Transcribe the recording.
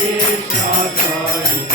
Krishna Karu